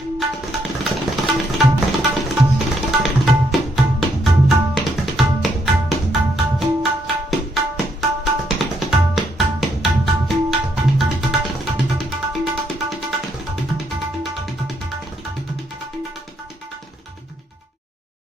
Thank you.